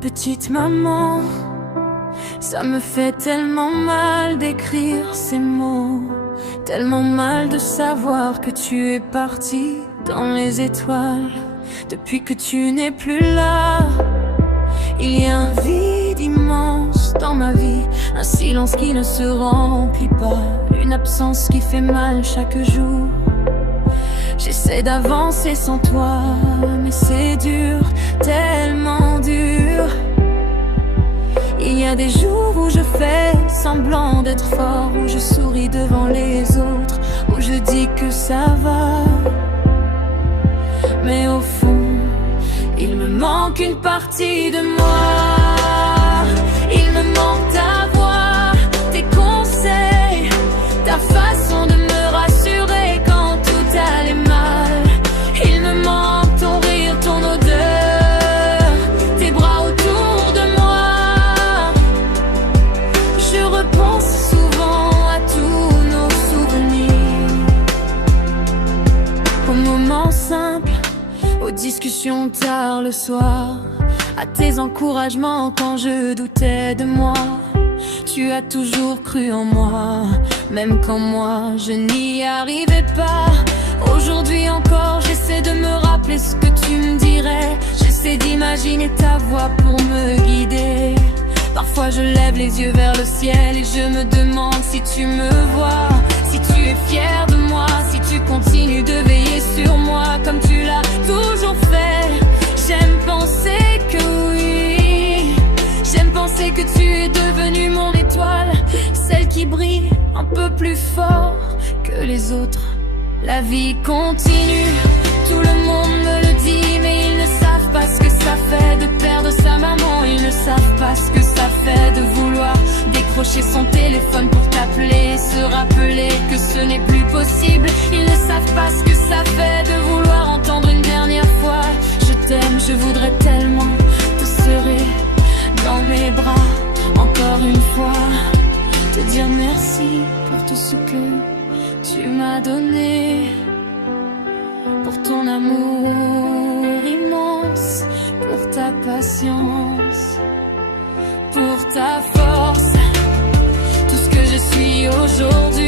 petite maman, ça me fait tellement mal d'écrire ces mots, tellement mal de savoir que tu es parti dans les étoiles. Depuis que tu n'es plus là, il y a un vide immense dans ma vie, un silence qui ne se remplit pas, une absence qui fait mal chaque jour. J'essaie d'avancer sans toi, mais c'est dur, tellement dur. Il y a des jours où je fais semblant d'être fort, où je souris devant les autres, où je dis que ça va. Mais au fond, il me manque une partie de moi. Il me manque ta voix, tes conseils, ta façon de me rassurer quand tout allait mal. Il me manque ton rire, ton odeur, tes bras autour de moi. Je repense souvent à tous nos souvenirs, aux moments simples, aux discussions tard le soir, à tes encouragements quand je doutais de moi. Tu as toujours cru en moi, même quand moi je n'y arrivais pas. Aujourd'hui encore j'essaie de me rappeler ce que tu me dirais, j'essaie d'imaginer ta voix pour me guider. Parfois je lève les yeux vers le ciel et je me demande si tu me vois, si tu es fier de moi, si tu continues de veiller sur moi comme tu l'as toujours fait. J'aime penser que oui, j'aime penser que tu es devenue mon étoile, celle qui brille un peu plus fort que les autres. La vie continue, tout le monde me le dit, mais ils ne savent pas ce que ça fait de perdre sa maman. Ils ne savent pas ce que ça fait de vouloir décrocher son téléphone pour t'appeler, se rappeler que ce n'est plus possible. Ils ne savent pas ce que ça fait de vouloir entendre une dernière fois je t'aime. Je voudrais tellement te serrer dans mes bras encore une fois, te dire merci pour tout ce que tu m'as donné, pour ton amour immense, pour ta patience, pour ta force, tout ce que je suis aujourd'hui.